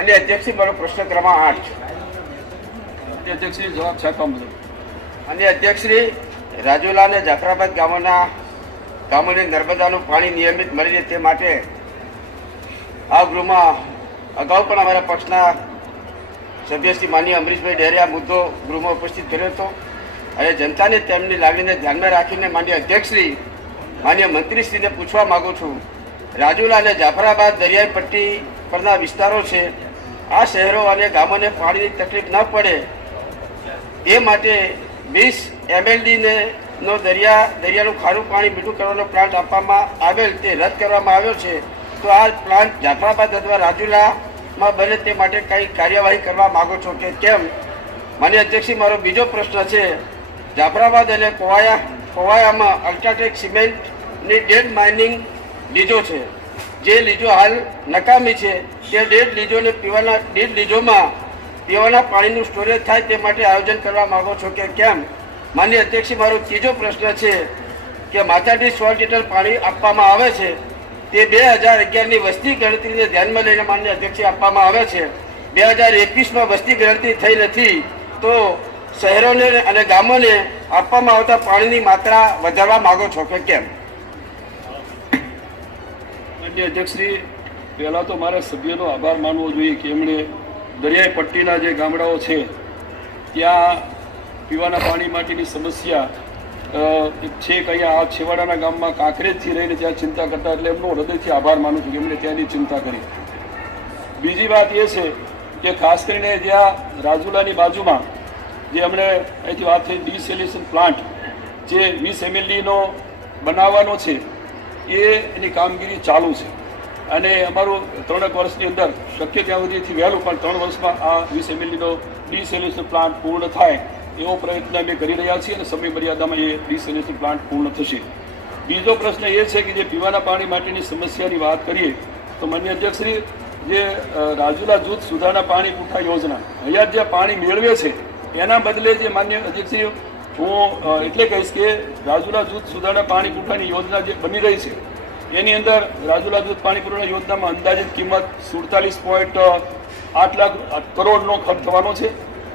માન્ય અધ્યક્ષજી મારો પ્રશ્ન ક્રમાંક આઠ છે. અધ્યક્ષશ્રી જવાબ છે મુજબ અને અધ્યક્ષશ્રી રાજુલા અને જાફરાબાદ ગામોના ગામોને નર્મદાનું પાણી નિયમિત મળી રહે તે માટે આ ગૃહમાં અગાઉ પણ અમારા પક્ષના સભ્ય શ્રી માન્ય અમરીશભાઈ ડેરે આ મુદ્દો ગૃહમાં ઉપસ્થિત કર્યો હતો. અને જનતાને તેમની લાગણીને ધ્યાનમાં રાખીને માન્ય અધ્યક્ષશ્રી માન્ય મંત્રીશ્રીને પૂછવા માગું છું. રાજુલા અને જાફરાબાદ દરિયાઈ પટ્ટી પરના વિસ્તારો છે આ શહેરો અને ગામોને પાણીની તકલીફ ન પડે. એ માટે વીસ એમએલડીને નો દરિયા, દરિયાનું ખારું પાણી મીઠું કરવાનો પ્લાન્ટ આપવામાં આવેલ તે રદ કરવામાં આવ્યો છે. તો આ પ્લાન્ટ જાફરાબાદ અથવા રાજુલામાં બને તે માટે કંઈ કાર્યવાહી કરવા માગો છો કે કેમ? મને અધ્યક્ષી, મારો બીજો પ્રશ્ન છે. જાફરાબાદ અને કોવાયા, કોવાયામાં અલ્ટ્રાટેક સિમેન્ટની ડેડ માઇનિંગ લીધો છે. જે લીજો હાલ નકામી છે, તે ડેડ લીજોને પીવાના, ડેડ લીજોમાં પીવાના પાણીનું સ્ટોરેજ થાય તે માટે આયોજન કરવા માગો છો કે કેમ? માન્ય અધ્યક્ષ, મારો ત્રીજો પ્રશ્ન છે કે માથાથી સો લીટર પાણી આપવામાં આવે છે, તે બે હજાર અગિયારની વસ્તી ગણતરીને ધ્યાનમાં લઈને માન્ય અધ્યક્ષે, આપવામાં આવે છે. બે હજાર એકવીસમાં વસ્તી ગણતરી થઈ નથી, તો શહેરોને અને ગામોને આપવામાં આવતા પાણીની માત્રા વધારવા માંગો છો કે કેમ? માન્ય અધ્યક્ષશ્રી, પહેલાં તો મારે સભ્યનો આભાર માનવો જોઈએ કે એમણે દરિયાઈ પટ્ટીના જે ગામડાઓ છે, ત્યાં પીવાના પાણી માટેની સમસ્યા છે કે આ છેવાડાના ગામમાં કાંકરેજથી રહીને ત્યાં ચિંતા કરતા એટલે એમનો હૃદયથી આભાર માનું છું કે એમણે ત્યાંની ચિંતા કરી. બીજી વાત એ છે કે ખાસ કરીને જ્યાં રાજુલાની બાજુમાં જે હમણે અહીંથી વાત થઈ, ડિસેલિશન પ્લાન્ટ જે વીસ એમએલડીનો બનાવવાનો છે એ એની કામગીરી ચાલુ છે. અને અમારું ત્રણેક વર્ષની અંદર શક્ય ત્યાં સુધીથી વહેલું પણ ત્રણ વર્ષમાં આ વીસ એમએલડીનો ડિસેલિનેશન પ્લાન્ટ પૂર્ણ થાય એવો પ્રયત્ન અમે કરી રહ્યા છીએ અને સમય મર્યાદામાં એ ડિસેલિનેશન પ્લાન્ટ પૂર્ણ થશે. બીજો પ્રશ્ન એ છે કે જે પીવાના પાણી માટેની સમસ્યાની વાત કરીએ, તો માન્ય અધ્યક્ષશ્રી, જે રાજુલા જૂથ સુધારણા પાણી પુરવઠા યોજના હયાત જે પાણી મેળવે છે, એના બદલે જે માન્ય અધ્યક્ષશ્રી હું એટલે કહીશ કે રાજુલા જૂથ સુધારણા પાણી પુરવઠાની યોજના જે બની રહી છે, એની અંદર રાજુલા જૂથ પાણી પુરવઠા યોજનામાં અંદાજિત કિંમત સુડતાલીસ પોઈન્ટ આઠ લાખ કરોડનો ખર્ચ થવાનો છે.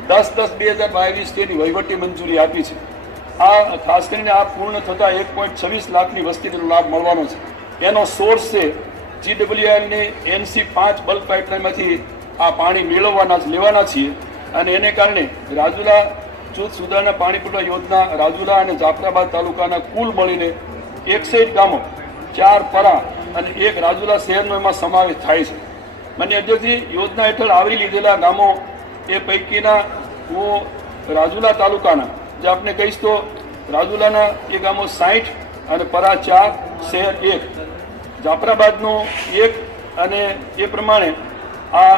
દસ દસ બે હજાર બાવીસ તેની વહીવટી મંજૂરી આપી છે. આ, ખાસ કરીને આ પૂર્ણ થતાં એક પોઈન્ટ છવ્વીસ લાખની વસ્તીનો લાભ મળવાનો છે. એનો સોર્સ છે જીડબ્લ્યુએલની એનસી પાંચ બલ્ક પાઇપલાઇનમાંથી આ પાણી મેળવવાના લેવાના છીએ. અને એને કારણે રાજુલા જૂથ સુધારણા પાણી પુરવઠા યોજના, રાજુલા અને જાફરાબાદ તાલુકાના કુલ મળીને એકસઠ ગામો, ચાર પરા અને એક રાજુલા શહેરનો એમાં સમાવેશ થાય છે. માન્ય અધ્યક્ષજી, યોજના હેઠળ આવરી લીધેલા ગામો એ પૈકીના હું રાજુલા તાલુકાના. જે આપને કહીશ તો રાજુલાના એ ગામો સાઠ અને પરા ચાર, શહેર એક. જાફરાબાદનો એક અને એ પ્રમાણે આ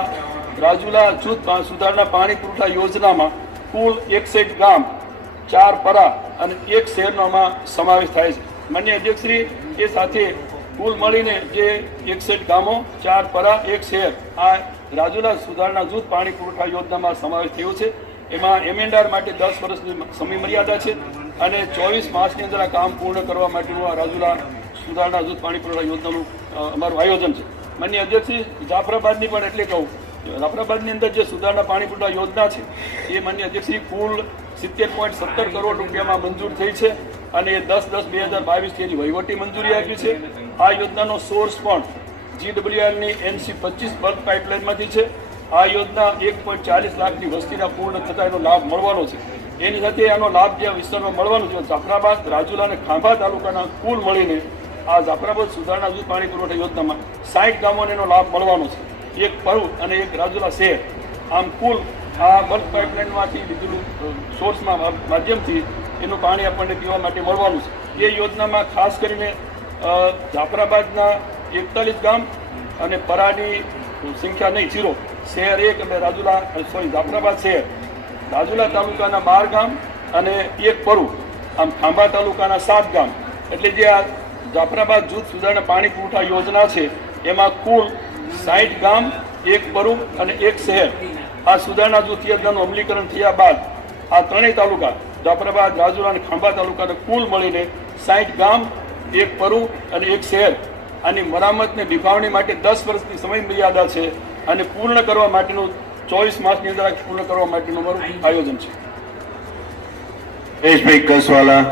રાજુલા જૂથ સુધારણા પાણી પુરવઠા યોજનામાં કુલ એકસઠ ગામ, ચાર પરા અને એક શહેરનો આમાં સમાવેશ થાય છે. માન્ય અધ્યક્ષશ્રી, એ સાથે કુલ મળીને જે એકસઠ ગામો, ચાર પરા, એક શહેર, આ રાજુલા સુધારણા જૂથ પાણી પુરવઠા યોજનામાં સમાવેશ થયો છે. એમાં એમેન્ડાર માટે દસ વર્ષની સમય મર્યાદા છે અને ચોવીસ માસની અંદર આ કામ પૂર્ણ કરવા માટેનું આ રાજુલા સુધારણા જૂથ પાણી પુરવઠા યોજનાનું અમારું આયોજન છે. માન્ય અધ્યક્ષશ્રી, જાફરાબાદની પણ એટલે કહું જાફરાબાદની અંદર જે સુધારણા પાણી પુરવઠા યોજના છે, એ માન્ય અધ્યક્ષશ્રી કુલ સિત્તેર પોઈન્ટ સત્તર કરોડ રૂપિયામાં મંજૂર થઈ છે અને એ દસ દસ બે હજાર બાવીસથી એની વહીવટી મંજૂરી આપી છે. આ યોજનાનો સોર્સ પણ જીડબ્લ્યુઆરની એનસી પચીસ બલ્ક પાઇપલાઇનમાંથી છે. આ યોજના એક પોઈન્ટ ચાલીસ લાખની વસ્તીના પૂર્ણ થતાં એનો લાભ મળવાનો છે. એની સાથે આનો લાભ જે વિસ્તારમાં મળવાનો છે, જાફરાબાદ, રાજુલા અને ખાંભા તાલુકાના કુલ મળીને આ જાફરાબાદ સુધારણા જૂથ પાણી પુરવઠા યોજનામાં સાઠ ગામોને એનો લાભ મળવાનો છે. એક ભરૂચ અને એક રાજુલા શહેર. આમ કુલ આ બલ્ક પાઇપલાઇનમાંથી લીધેલું સોર્સમાં માધ્યમથી એનું પાણી આપણને પીવા માટે મળવાનું છે. એ યોજનામાં ખાસ કરીને જાફરાબાદના એકતાલીસ ગામ અને પરાની સંખ્યા નહીં જીરો શહેર એક અને રાજુલા સોરી, જાફરાબાદ શહેર. રાજુલા તાલુકાના બાર ગામ અને એક પરુ આમ ખાંભા તાલુકાના સાત ગામ. એટલે જે આ જાફરાબાદ જૂથ સુધારણા પાણી પુરવઠા યોજના છે, એમાં કુલ સાઠ ગામ, એક પરુ અને એક શહેર. આ સુધારણા જૂથ યોજનાનું અમલીકરણ થયા બાદ આ ત્રણેય તાલુકા, જાફરાબાદ, રાજુલા અને ખાંભા તાલુકાને કુલ મળીને સાઠ ગામ, એક પરુ અને એક શહેર આની મરામતને નિભાવણી માટે દસ વર્ષની સમય મર્યાદા છે અને પૂર્ણ કરવા માટેનું ચોવીસ માસની અંદર પૂર્ણ કરવા માટેનું અમારું આયોજન છે. જયેશભાઈ કસવાલા